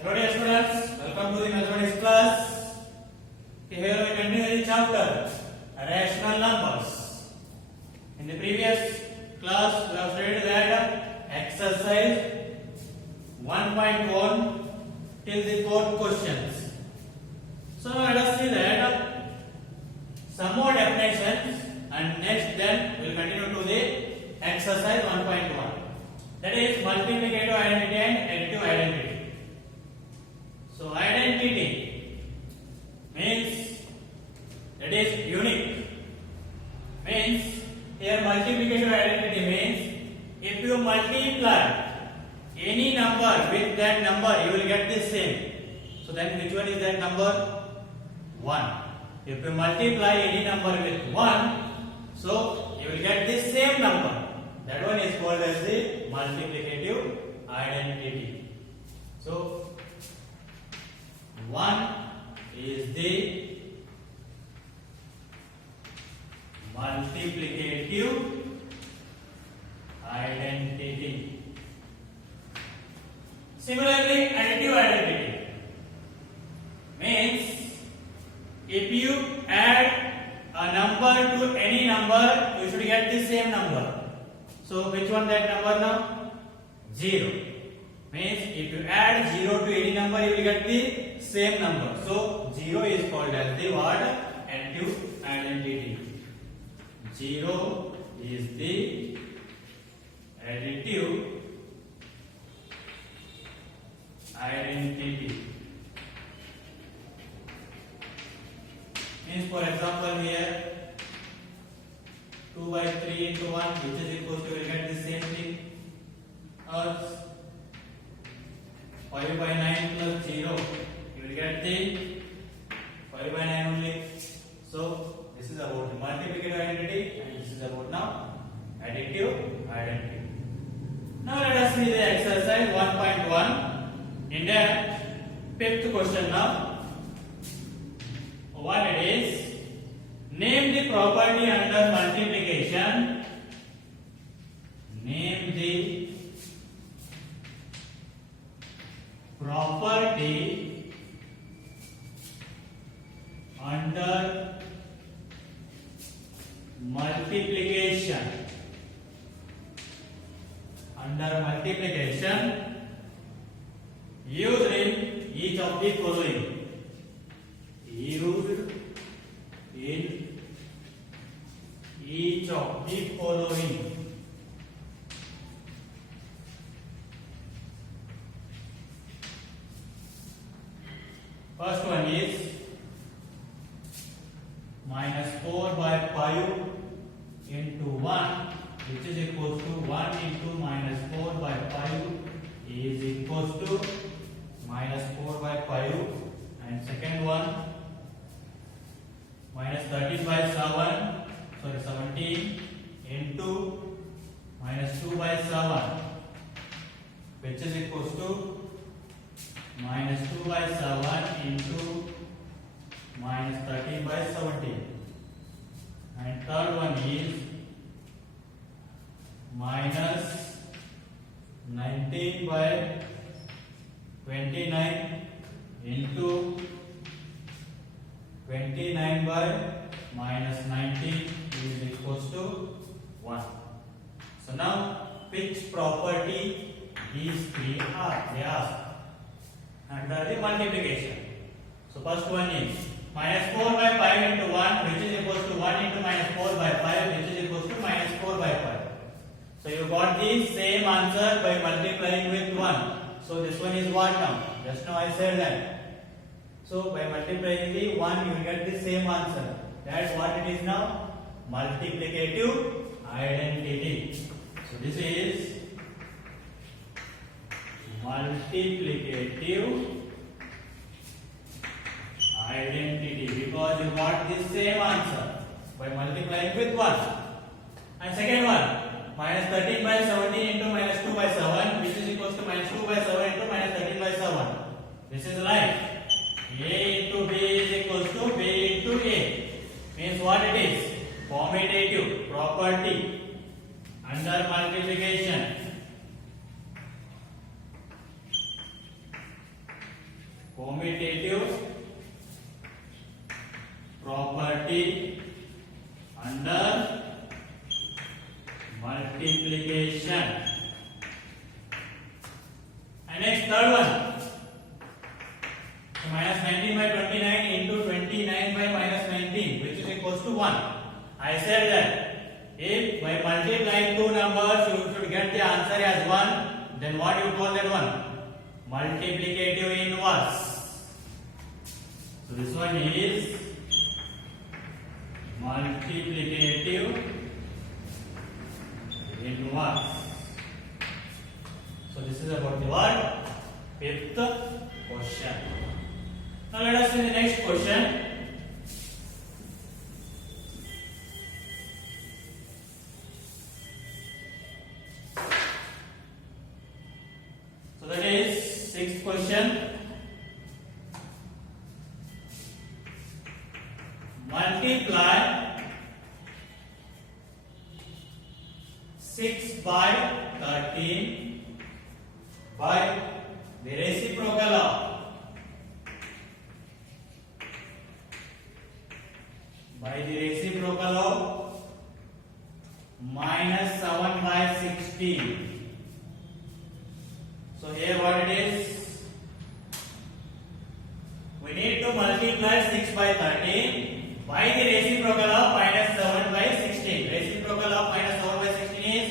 Hello dear students, welcome to the mathematics class. Here we continue the chapter rational numbers. In the previous class we have studied that exercise 1.1 till the fourth questions. So now let us see that some more definitions and next then we will continue to the exercise 1.1. That is multiplicative identity and additive identity. So identity means that is unique. Means here multiplicative identity means if you multiply any number with that number you will get the same. So then which one is that number? 1. If you multiply any number with 1, so you will get the same number. That one is called as the multiplicative identity. So 1 is the multiplicative identity. Similarly, additive identity means if you add a number to any number, you should get the same number. So which one that number now? 0. Means if you add 0 to any number, you will get the same number. So 0 is called as the what? Additive identity. 0 is the additive identity. Means for example here 2 by 3 into 1 which is equal to, you will get the same thing. Or 5 by 9 plus 0, you will get the 5 by 9 only. So this is about the multiplicative identity and this is about now additive identity. Now let us see the exercise 1.1 in the fifth question now. What it is? Name the property under multiplication. Name the property under multiplication. Under multiplication, use in each of the following. Used in each of the following. First one is minus 4 by 5 into 1 which is equals to 1 into minus 4 by 5 is equals to minus 4 by 5. And second one minus 13 by 17 into minus 2 by 7 which is equals to minus 2 by 7 into minus 13 by 17. And third one is minus 19 by 29 into 29 by minus 19 is equals to 1. So now which property these three are? They ask under the multiplication. So first one is minus 4 by 5 into 1 which is equals to 1 into minus 4 by 5 which is equals to minus 4 by 5. So you got the same answer by multiplying with 1. So this one is what now? Just now I said that. So by multiplying the 1 you will get the same answer. That's what it is now. Multiplicative identity. So this is multiplicative identity because you got the same answer by multiplying with 1. And second one, minus 13 by 17 into minus 2 by 7 which is equals to minus 2 by 7 into minus 13 by 7. This is right. A into B is equals to B into A. Means what it is? Commutative property under multiplication. commutative property under multiplication. And next third one. So minus 19 by 29 into 29 by minus 19, which is equals to 1. I said that if by multiplying two numbers you should get the answer as 1, then what you call that one? Multiplicative inverse. So this one is multiplicative inverse. So this is about the what? Fifth question. Now let us see the next question. So that is sixth question. Multiply 6 by 13 by the reciprocal of minus 7 by 16. So here what it is? We need to multiply 6 by 13 by the reciprocal of minus 7 by 16. Reciprocal of minus 7 by 16 is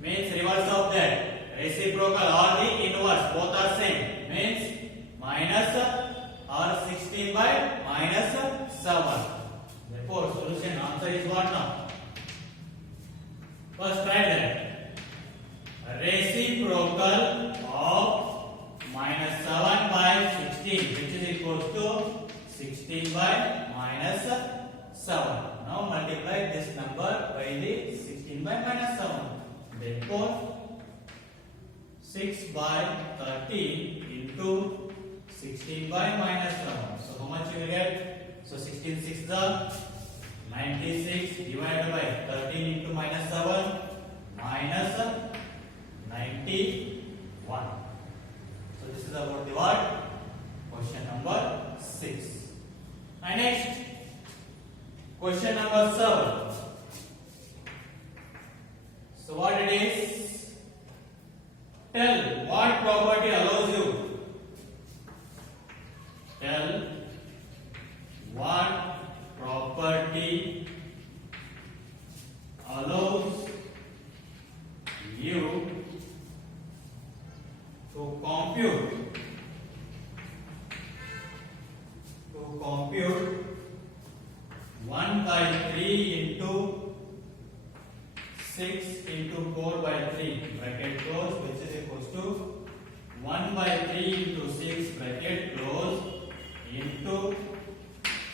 means reverse of that. Reciprocal or the inverse, both are same. Means minus or 16 by minus 7. Therefore, solution answer is what now? First try that. Reciprocal of minus 7 by 16, which is equals to 16 by minus 7. Now multiply this number by the 16 by minus 7. Therefore, 6 by 13 into 16 by minus 7. So how much you will get? So 16 6 is 96 divided by 13 into minus 7 minus 91. So this is about the what? Question number 6. And next, question number 7. So what it is? Tell what property allows you. Tell what property allows you to compute 1 by 3 into 6 into 4 by 3 bracket close, which is equals to 1 by 3 into 6 bracket close into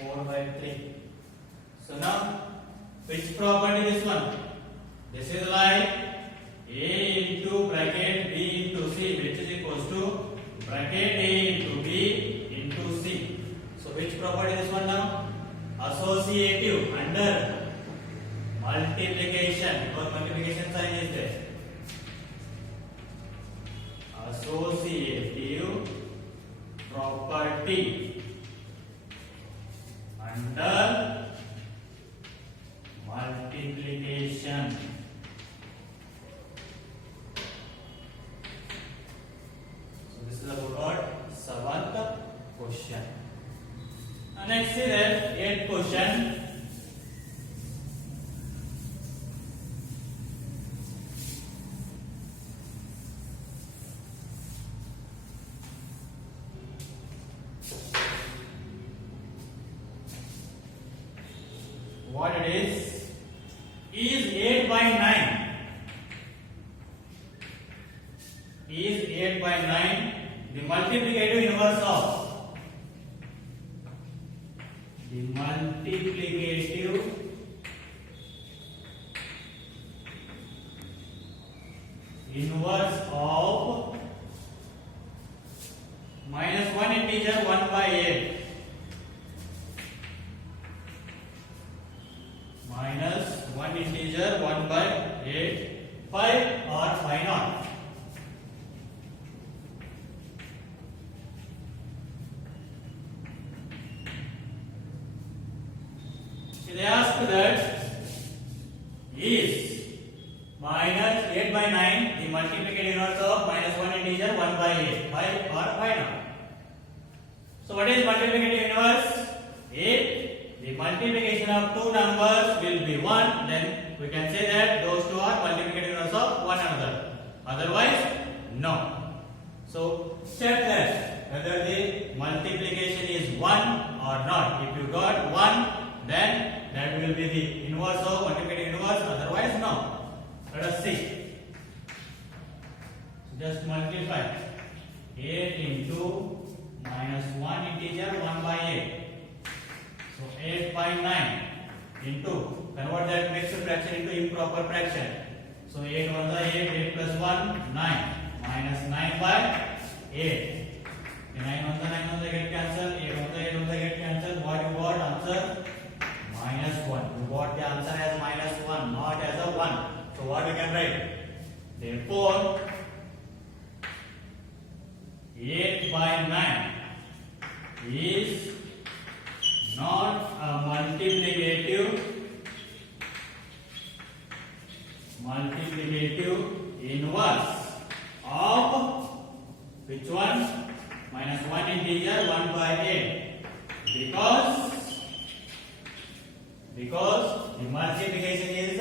4 by 3. So now, which property this one? This is like A into bracket B into C, which is equals to bracket A into B into C. So which property this one now? Associative under multiplication, because multiplication sign is there. Associative property under multiplication. So this is about what? 7th question. And next see that 8th question. What it is 8 by 9. Is 8 by 9 the multiplicative inverse of? The multiplicative inverse of minus 1 integer 1 by 8. Minus 1 integer 1 by 8, 5 or 5 not. integer 1 by 8. Why or why not? So what is multiplicative inverse? If the multiplication of two numbers will be 1, then we can say that those two are multiplicative inverse of one another. Otherwise, no. So check that whether the multiplication is 1 or not. If you got 1, then that will be the inverse of multiplicative inverse. Otherwise, no. Let us see. So just multiply 8 into minus 1 integer 1 by 8. So 8 by 9 into, convert that mixed fraction into improper fraction. So 8 1 by 8, 8 plus 1, 9, minus 9 by 8. 9 1 9 1 get cancelled, 8 1 get cancelled. What you got? Answer minus 1. You got the answer as minus 1, not as a 1. So what we can write? Therefore, 8 by 9 is not a multiplicative inverse of which one? Minus 1 integer 1 by 8, because the multiplication is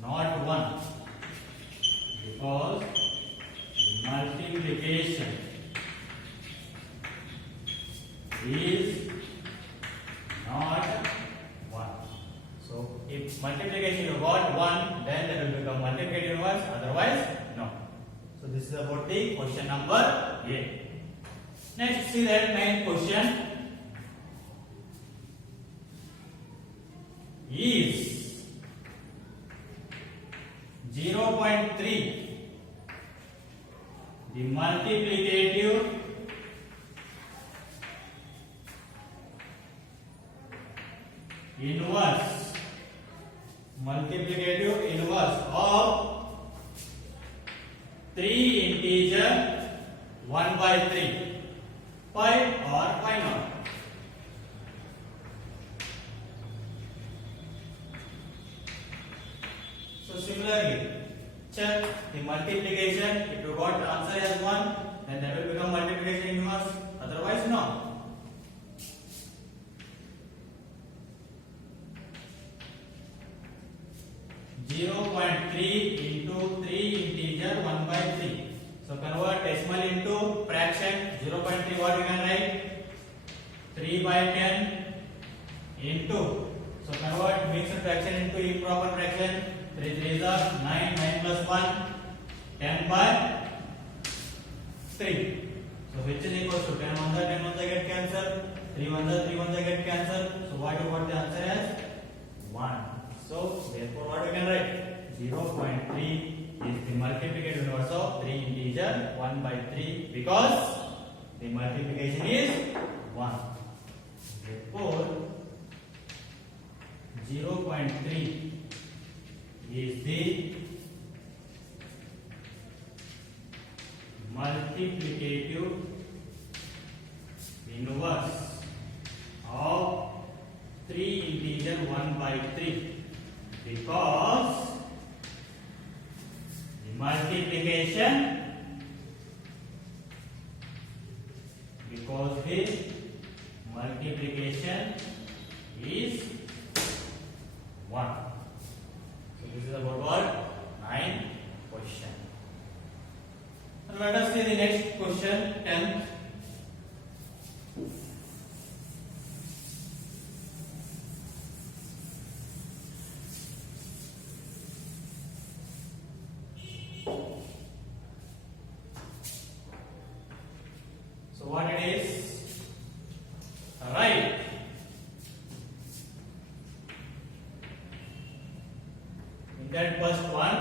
not 1, because the multiplication is not 1. So if multiplication you got 1, then that will become multiplicative inverse, otherwise no. So this is about the question number 8. Next, see that main question is 0.3 the multiplicative inverse of 3 integer 1 by 3. Why or why not? So similarly, check the multiplication. If you got the answer as 1, then that will become multiplication inverse, otherwise no. into 3 integer 1 by 3. So convert decimal into fraction. 0.3 what we can write? 3 by 10 into. So convert mixed fraction into improper fraction. 3 3 is 9, 9 plus 1, 10 by 3. So which is equals to 10 1 get cancelled. 3 1 get cancelled. So what you got the answer as 1. So therefore what we can write? 0.3 is the multiplicative inverse of 3 integer 1 by 3, because the multiplication is 1. Therefore 0.3 is the multiplicative inverse of 3 integer 1 by 3, because the multiplication is 1. So this is about what? 9 question. And let us see the next question, 10th. So what it is? Right. In that first one,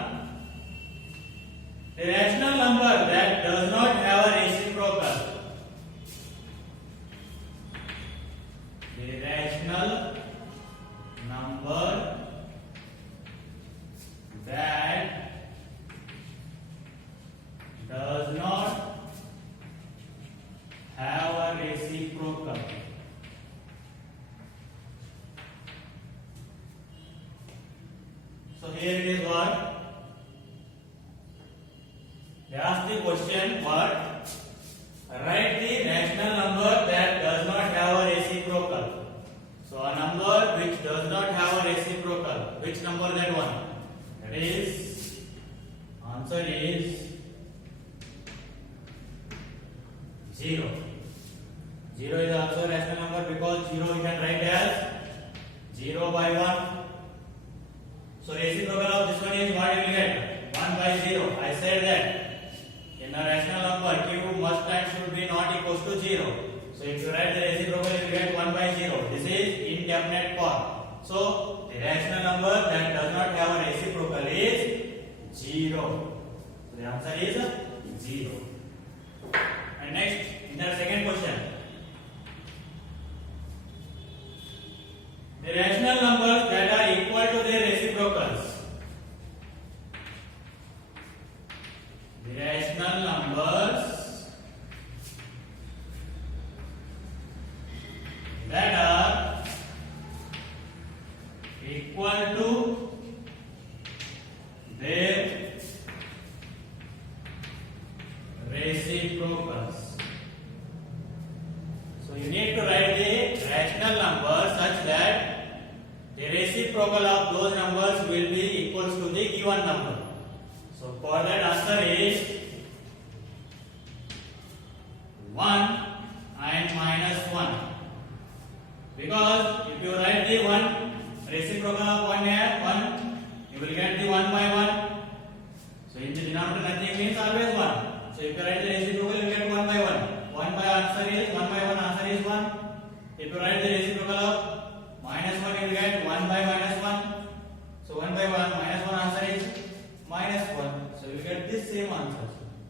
a rational number that does not have a reciprocal. A rational number that does not have a reciprocal. So here it is what? They ask the question what? Write the rational number that does not have a reciprocal. So a number which does not have a reciprocal. Which number that one? That is, answer is 0. 0 is also a rational number because 0 we can write as 0 by 1. So reciprocal of this one is what you will get? 1 by 0. I said that in a rational number q must and should be not equals to 0. So if you write the reciprocal you will get 1 by 0. This is indefinite form. So the rational number that does not have a reciprocal is 0. So the answer is 0. And next, in the second question, the rational numbers that are equal to their reciprocals. The rational numbers that are equal to their reciprocals. So you need to write the rational number such that the reciprocal of those numbers will be equals to the given number. So for that answer is 1 and minus 1. Because if you write the 1 reciprocal of 1 here, 1, you will get the 1 by 1. So in the denominator nothing means always 1. So if you write the reciprocal, you get 1 by 1. 1 by answer is 1 by 1 answer is 1. If you write the reciprocal of minus 1, you will get 1 by minus 1. So 1 by 1 minus 1 answer is minus 1. So you will get this same answer.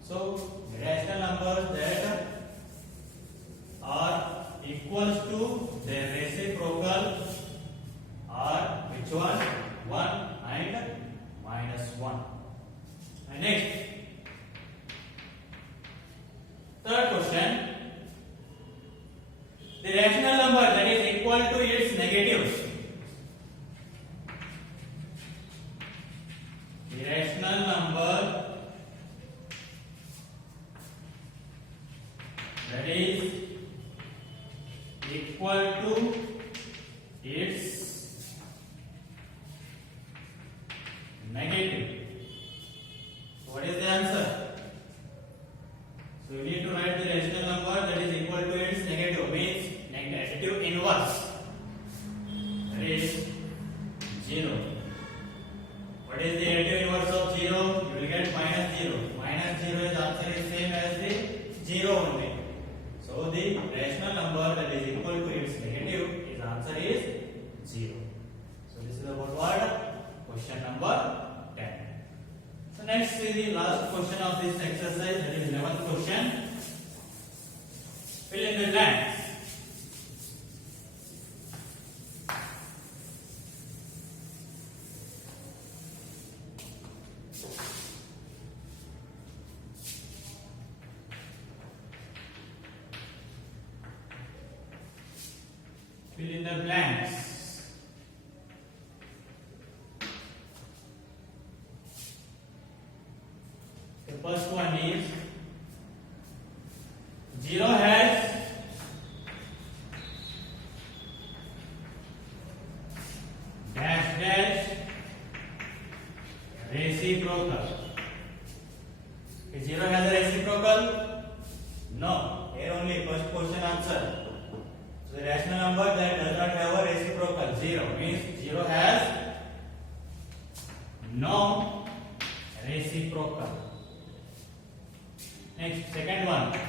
So the rational numbers that are equals to their reciprocal are which one? 1 and minus 1. And next, third question. The rational number that is equal to its negatives. The rational number that is equal to its negative. What is the answer? So you need to write the rational number that is equal to its negative, means negative inverse. That is 0. What is the negative inverse of 0? You will get minus 0. Minus 0 is answer is same as the 0 only. So the rational number that is equal to its negative, its answer is 0. So this is about what? Question number 10. So next is the last question of this exercise, that is 11th question. Fill in the blanks. Fill in the blanks. The first one is 0 has dash dash reciprocal. Is 0 has a reciprocal? No. Here only first question answer. So the rational number that does not have a reciprocal, 0, means 0 has no reciprocal. Next, second one.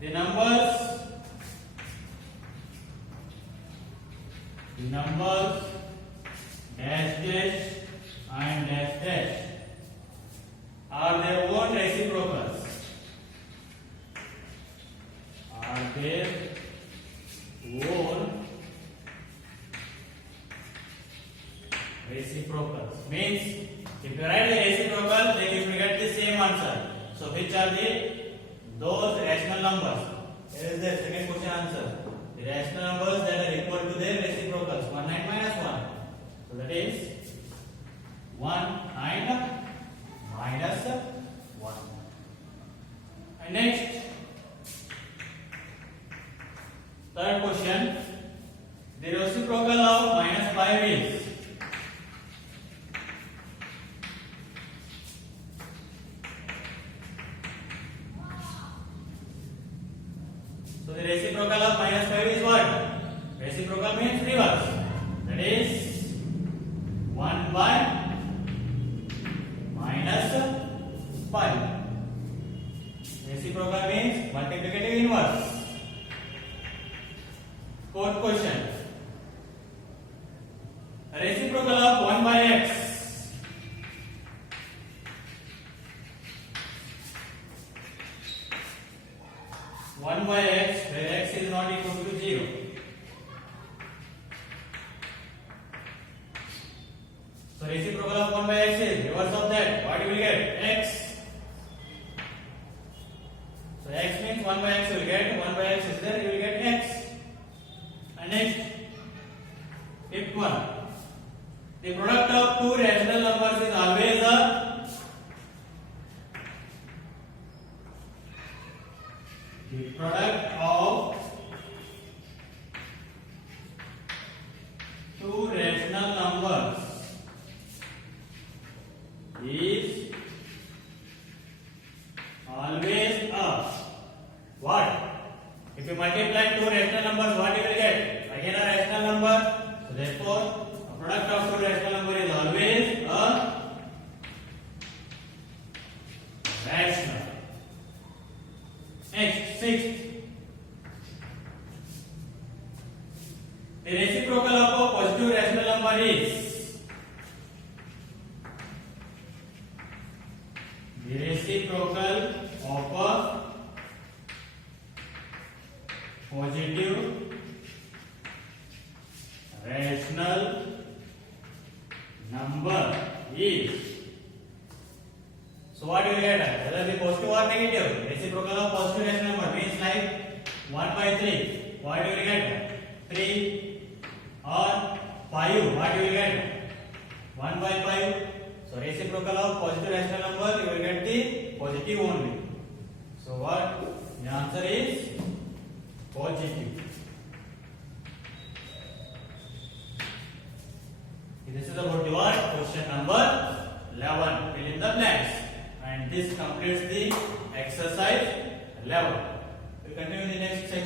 The numbers dash dash and dash dash are their own reciprocals. Are their own reciprocals. Means if you write the reciprocal, then you will get the same answer. So which are those rational numbers? Here is the second question answer. The rational numbers that are equal to their reciprocals, 1 and minus 1. So that is 1 and minus And next, third question, the reciprocal of minus 5 is. So the reciprocal of minus 5 is what? Reciprocal means reverse. That is 1 by minus 5. Reciprocal means multiplicative inverse. Fourth question. Reciprocal of 1 by x. One by x, where x is not equal to 0. So reciprocal of 1 by x is reverse of that. What you will get? X. So x means 1 by x you will get. 1 by x is there, you will get x. And next, fifth one. The product of two rational numbers is always a. The product of two rational numbers is always a what? If you multiply two rational numbers, what you will get? Again a rational number. So therefore, a product of two rational number is always a rational. Next, sixth. The reciprocal of a positive rational number is. The reciprocal of a positive rational number is. So what do you get? Whether be positive or negative. Reciprocal of positive rational number means like 1 by 3. What do you get? 3 or 5. What do you get? 1 by 5. So reciprocal of positive rational number, you will get the positive only. So what? The answer is positive. This is about your question number 11. Fill in the blanks. And this completes the exercise 11. We continue in the next section.